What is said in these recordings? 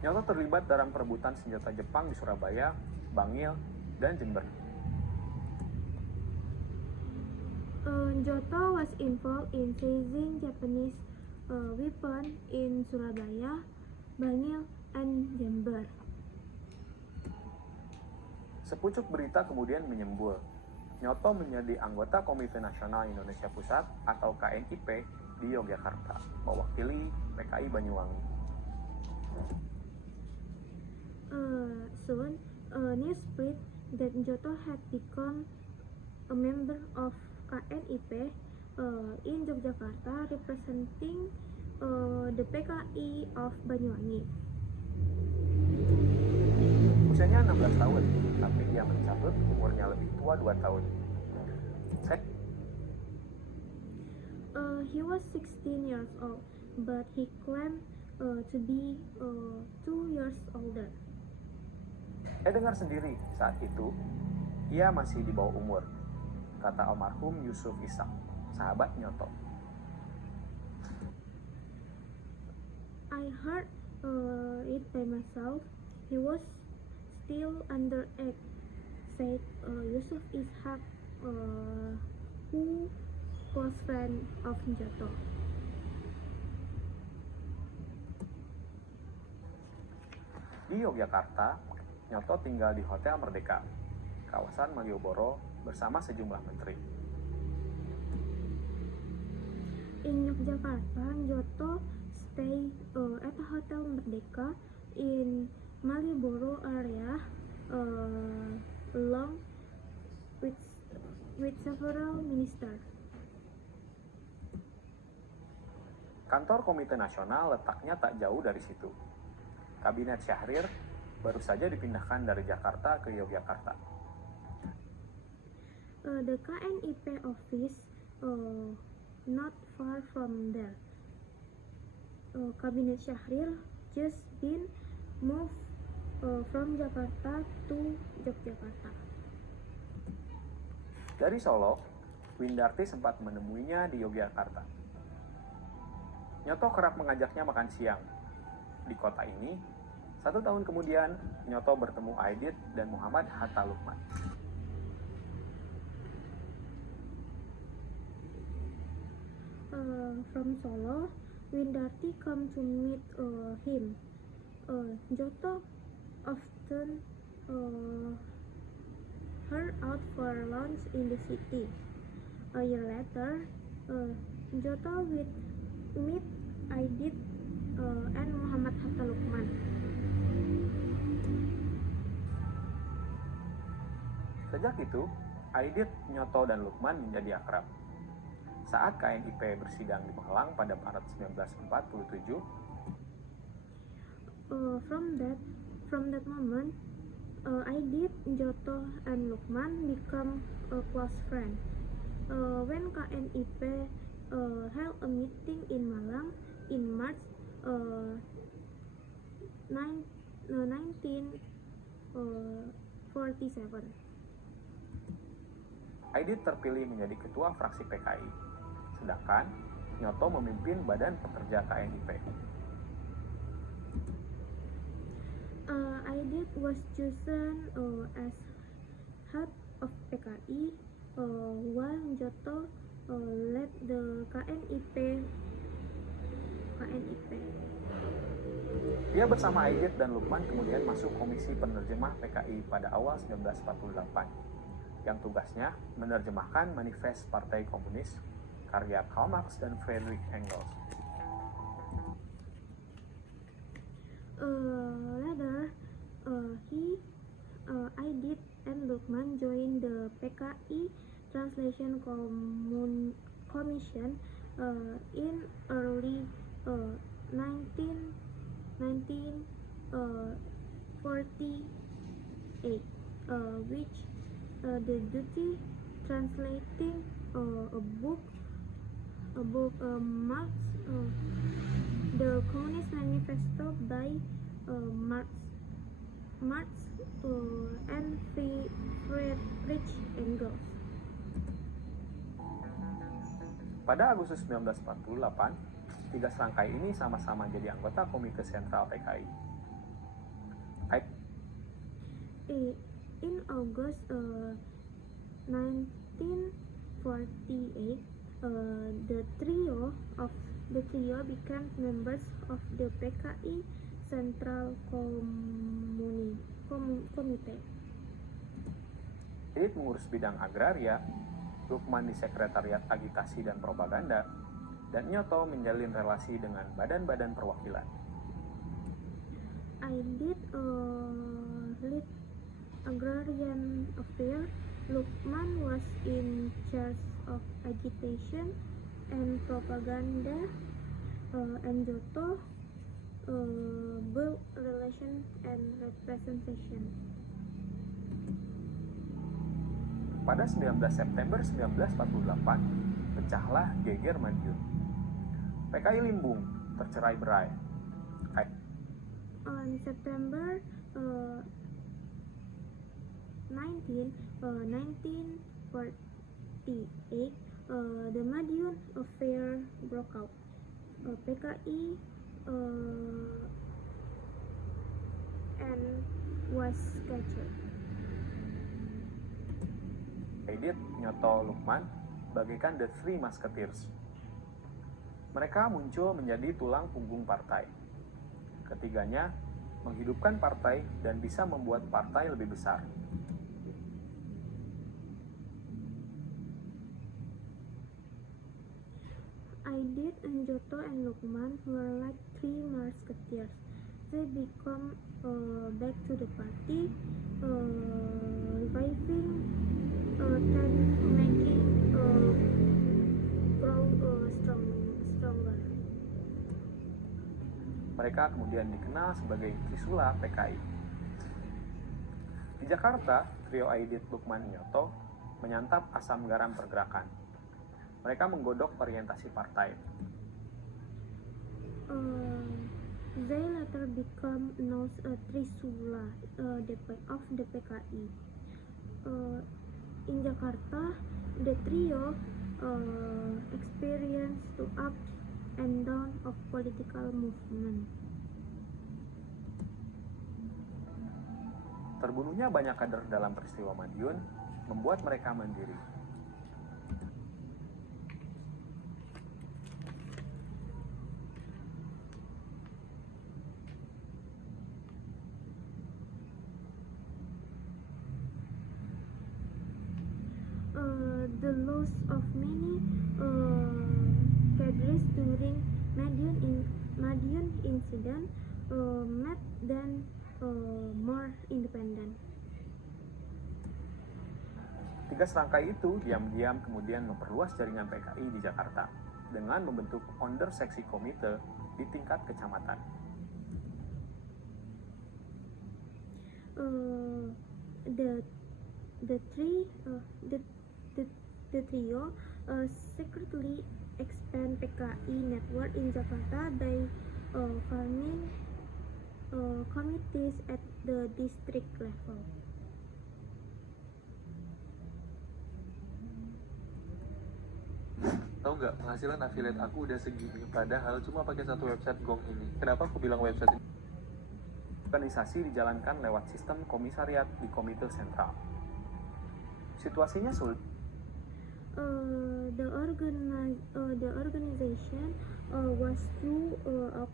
Nyoto terlibat dalam perebutan senjata Jepang di Surabaya, Bangil, dan Jember. Njoto was involved in seizing Japanese weapons in Surabaya, Bangil, and Jember. Sepucuk berita kemudian menyembul. Nyoto menjadi anggota Komite Nasional Indonesia Pusat atau KNIP di Yogyakarta, mewakili PKI Banyuwangi. Soon, news spread that Njoto had become a member of KNIP in Yogyakarta, representing the PKI of Banyuwangi. Usianya 16 tahun, tapi ia mencabut umurnya lebih tua 2 tahun. He was 16 years old, but he claimed to be 2 years older. Saya dengar sendiri saat itu, ia masih di bawah umur, kata almarhum Yusuf Ishak, sahabat Nyoto. I heard it by myself. He was still underage, said Yusuf Ishak, who close friend of Njoto. Di Yogyakarta, Nyoto tinggal di Hotel Merdeka, kawasan Malioboro, bersama sejumlah menteri. In Yogyakarta, Njoto stayed at a Hotel Merdeka in Malioboro area, along with several ministers. Kantor Komite Nasional letaknya tak jauh dari situ. Kabinet Syahrir baru saja dipindahkan dari Jakarta ke Yogyakarta. The KNIP office not far from there. Kabinet Syahrir just been moved from Jakarta to Yogyakarta. Dari Solo, Windarti sempat menemuinya di Yogyakarta. Nyoto kerap mengajaknya makan siang. Di kota ini, 1 tahun kemudian, Nyoto bertemu Aidit dan Muhammad Hatta Lukman. From Solo, Windarti come to meet him. Njoto often her out for lunch in the city. A year later, Njoto with meet Aidit and Muhammad Hatta Lukman. Sejak itu, Aidit, Nyoto, dan Lukman menjadi akrab. Saat KNIP bersidang di Malang pada Maret 1947, from that moment, Aidit, Njoto, and Lukman become a close friend. When KNIP held a meeting in Malang in March 1947. Aidit terpilih menjadi ketua fraksi PKI, sedangkan Nyoto memimpin Badan Pekerja KNIP. Aidit was chosen as head of PKI, while Njoto led the KNIP. Dia bersama Aidit dan Lukman kemudian masuk Komisi Penerjemah PKI pada awal 1948, yang tugasnya menerjemahkan Manifest Partai Komunis karya Karl Marx dan Friedrich Engels. Later, Aidit and Lukman joined the PKI Translation Commission in early 1948, which the duty translating a book Marx, the Communist Manifesto by Marx and Friedrich Engels. Pada Agustus 1948, 3 serangkai ini sama-sama jadi anggota Komite Sentral PKI. In August 1948, the trio became members of the PKI Central Committee. Edith mengurus bidang agraria, Lukman di sekretariat agitasi dan propaganda, dan Nyoto menjalin relasi dengan badan-badan perwakilan. Aidit lead agrarian affairs. Lukman was in charge of agitation and propaganda, and Joto built relation and representation. Pada 19 September 1948, pecahlah Geger Madiun. PKI Limbung tercerai-berai. On September 1948, the Madiun affair broke out. PKI and was captured. Aidit, Nyoto, Lukman bagaikan The Three Musketeers. Mereka muncul menjadi tulang punggung partai. Ketiganya menghidupkan partai dan bisa membuat partai lebih besar. Aidit and Joto and Lukman were like three musketeers. They become back to the party, reviving and making grow stronger. Mereka kemudian dikenal sebagai Trisula PKI. Di Jakarta, trio Aidit, Lukman, Nyoto menyantap asam garam pergerakan. Mereka menggodok orientasi partai. They later become known as Trisula of the PKI. In Jakarta, the trio experienced the ups and downs of political movement. Terbunuhnya banyak kader dalam peristiwa Madiun membuat mereka mandiri. The loss of many cadres during Madiun incident made them more independent. Tiga serangkai itu diam-diam kemudian memperluas jaringan PKI di Jakarta dengan membentuk Onder Seksi Komite di tingkat kecamatan. The trio secretly expand PKI network in Jakarta by forming committees at the district level. Tahu nggak, penghasilan affiliate aku udah segini, padahal cuma pakai satu website Gong ini. Kenapa aku bilang website ini? Organisasi dijalankan lewat sistem komisariat di Komite Sentral. Situasinya sulit. The organization was through a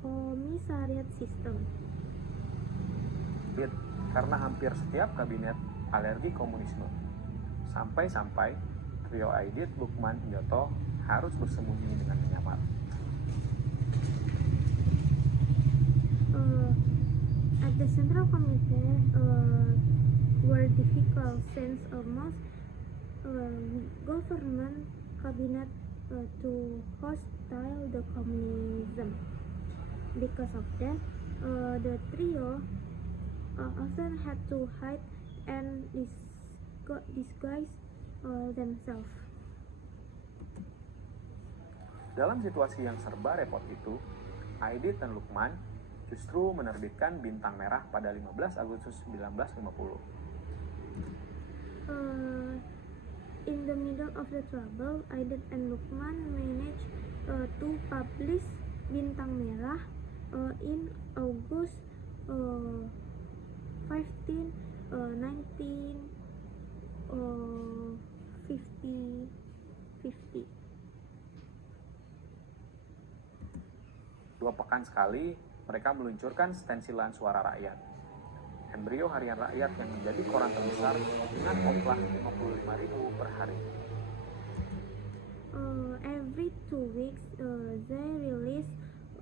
commissariat system. Karena hampir setiap kabinet alergi komunisme. Sampai-sampai trio Aidit, Lukman, Nyoto harus bersembunyi dengan menyamar. At the Central Committee were difficult since most government cabinet to hostile the communism. Because of that, the trio often had to hide and disguise themselves. Dalam situasi yang serba repot itu, Aidit dan Lukman justru menerbitkan Bintang Merah pada 15 Agustus 1950. In the middle of the trouble, Aidit and Lukman managed to publish Bintang Merah in August 5 15 19 50 50. 2 pekan sekali, mereka meluncurkan stensilan suara rakyat. Embrio harian rakyat yang menjadi koran terbesar dengan oplah 55.000 per hari. Every 2 weeks, they release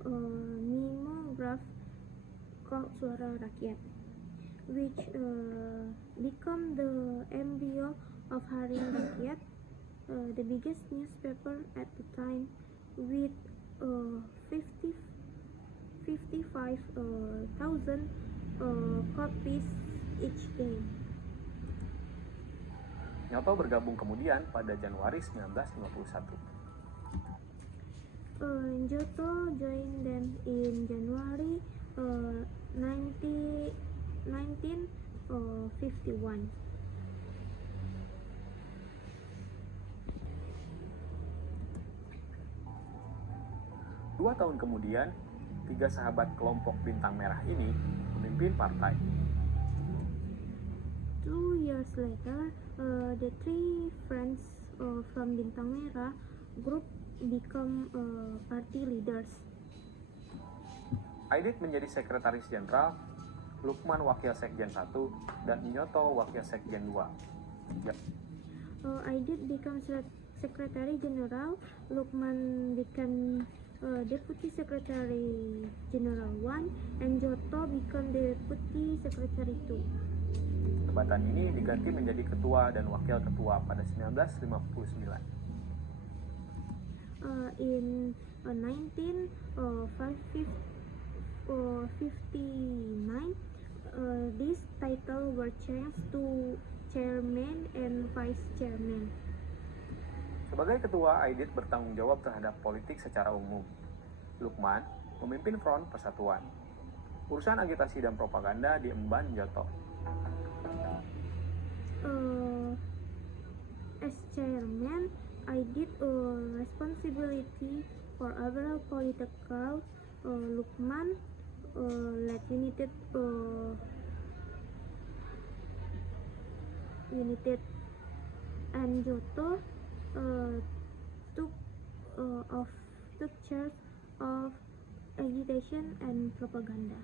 a mimeograph called Suara Rakyat, which become the embryo of Harian Rakyat, the biggest newspaper at the time, with 55,000 copies each day. Nyoto bergabung kemudian pada Januari 1951. Njoto joined them in January 1951. Dua tahun kemudian, 3 sahabat kelompok Bintang Merah ini memimpin partai. 2 years later, the 3 friends from Bintang Merah group become party leaders. Aidit menjadi sekretaris jenderal, Lukman wakil sekjen 1, dan Nyoto wakil sekjen 2. Aidit become secretary general, Lukman become deputy secretary general 1, and Joto become deputy secretary 2. Jabatan ini diganti menjadi ketua dan wakil ketua pada 1959. In 1959, this title were changed to chairman and vice chairman. Sebagai ketua, Aidit bertanggung jawab terhadap politik secara umum. Lukman memimpin Front Persatuan. Urusan agitasi dan propaganda diemban Joto. As chairman, I did responsibility for overall political. Lukman led United, and Joto took charge of agitation and propaganda.